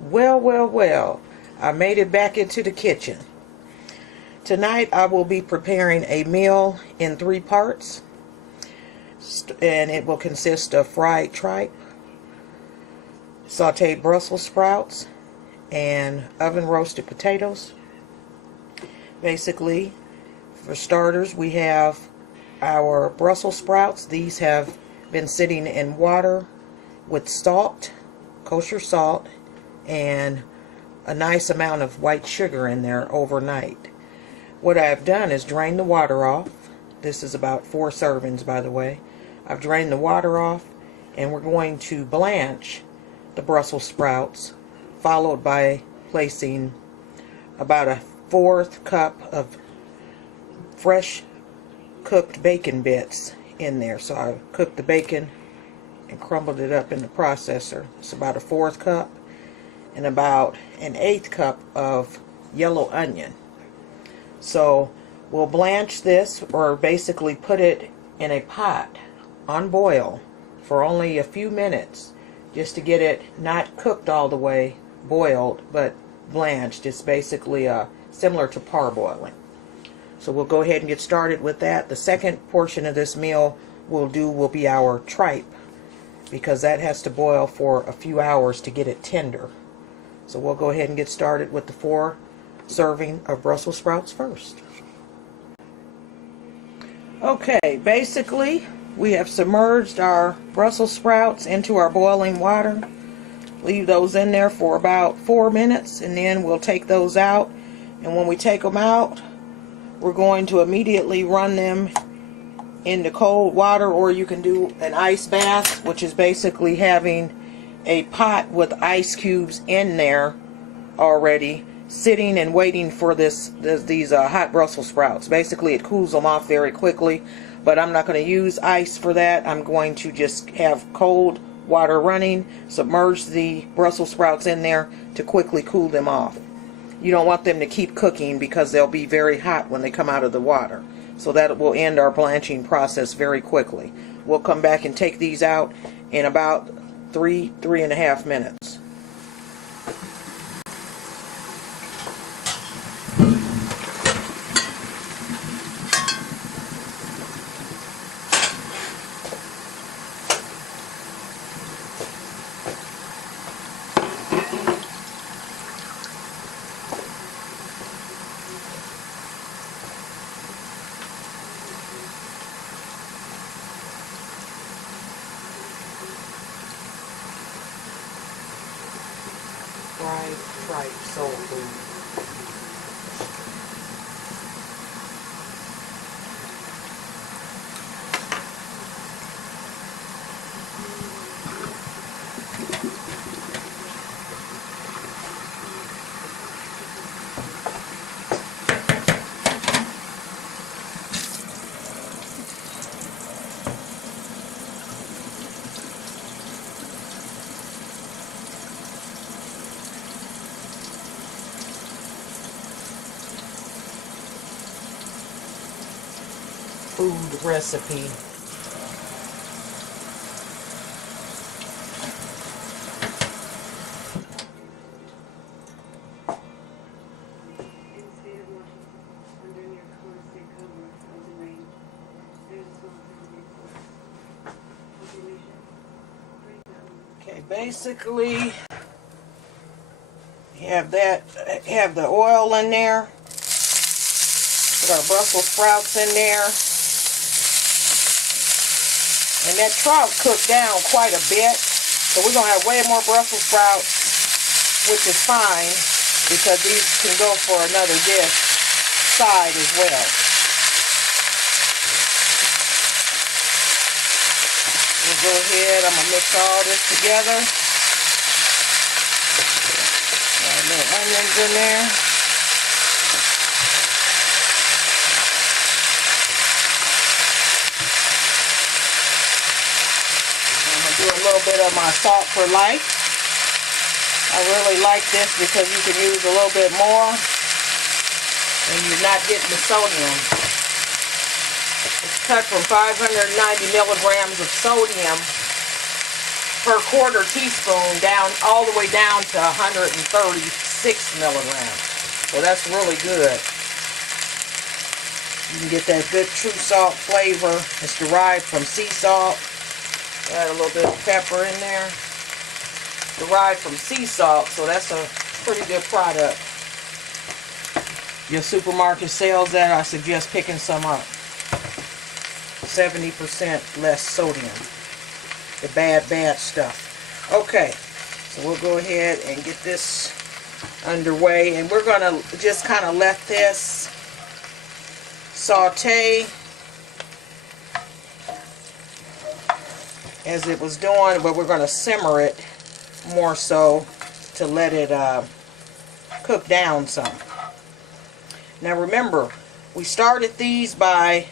Well, well, well, I made it back into the kitchen. Tonight I will be preparing a meal in 3 parts, and it will consist of fried tripe, sauteed Brussels sprouts, and oven roasted potatoes. Basically, for starters, we have our Brussels sprouts. These have been sitting in water with salt, kosher salt, and a nice amount of white sugar in there overnight. What I've done is drain the water off. This is about 4 servings, by the way. I've drained the water off, and we're going to blanch the Brussels sprouts, followed by placing about a 1/4 cup of fresh cooked bacon bits in there. So I cooked the bacon and crumbled it up in the processor. It's about a 1/4 cup, and about an 1/8 cup of yellow onion. So we'll blanch this, or basically put it in a pot on boil for only a few minutes, just to get it not cooked all the way boiled, but blanched. It's basically similar to parboiling. So we'll go ahead and get started with that. The second portion of this meal will be our tripe, because that has to boil for a few hours to get it tender. So we'll go ahead and get started with the 4 serving of Brussels sprouts first. Okay, basically we have submerged our Brussels sprouts into our boiling water. Leave those in there for about 4 minutes, and then we'll take those out. And when we take them out, we're going to immediately run them into cold water, or you can do an ice bath, which is basically having a pot with ice cubes in there already, sitting and waiting for these hot Brussels sprouts. Basically, it cools them off very quickly, but I'm not going to use ice for that. I'm going to just have cold water running, submerge the Brussels sprouts in there to quickly cool them off. You don't want them to keep cooking, because they'll be very hot when they come out of the water. So that will end our blanching process very quickly. We'll come back and take these out in about 3.5 minutes. Fried tripe soul food. Food recipe. Okay, basically have the oil in there. Put our Brussels sprouts in there. And that trout cooked down quite a bit, so we're going to have way more Brussels sprouts, which is fine, because these can go for another dish side as well. We'll go ahead, I'm going to mix all this together. Got a little onions in there. Do a little bit of my salt for life. I really like this because you can use a little bit more and you're not getting the sodium. It's cut from 590 milligrams of sodium per quarter teaspoon, down all the way down to 136 milligrams. So that's really good. You can get that good true salt flavor. It's derived from sea salt. Add a little bit of pepper in there. Derived from sea salt, so that's a pretty good product. Your supermarket sells that. I suggest picking some up. 70% less sodium. The bad stuff. Okay, so we'll go ahead and get this underway, and we're going to just kind of let this saute as it was doing, but we're going to simmer it more so to let it cook down some. Now remember, we started these by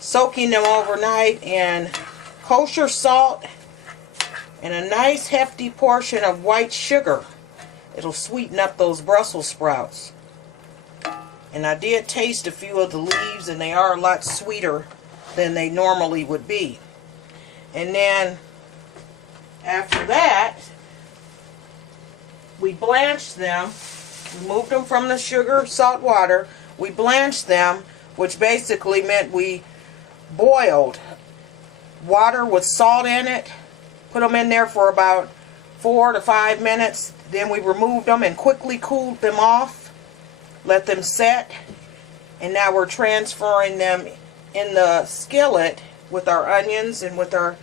soaking them overnight in kosher salt and a nice hefty portion of white sugar. It'll sweeten up those Brussels sprouts. And I did taste a few of the leaves, and they are a lot sweeter than they normally would be. And then after that, we blanched them. We moved them from the sugar, salt water. We blanched them, which basically meant we boiled water with salt in it, put them in there for about 4 to 5 minutes. Then we removed them and quickly cooled them off, let them set, and now we're transferring them in the skillet with our onions and with our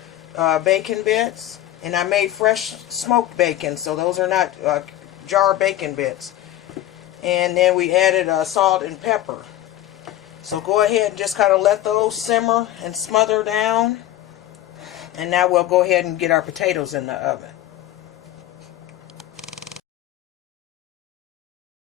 bacon bits. And I made fresh smoked bacon, so those are not jar bacon bits. And then we added salt and pepper. So go ahead and just kind of let those simmer and smother down. And now we'll go ahead and get our potatoes in the oven.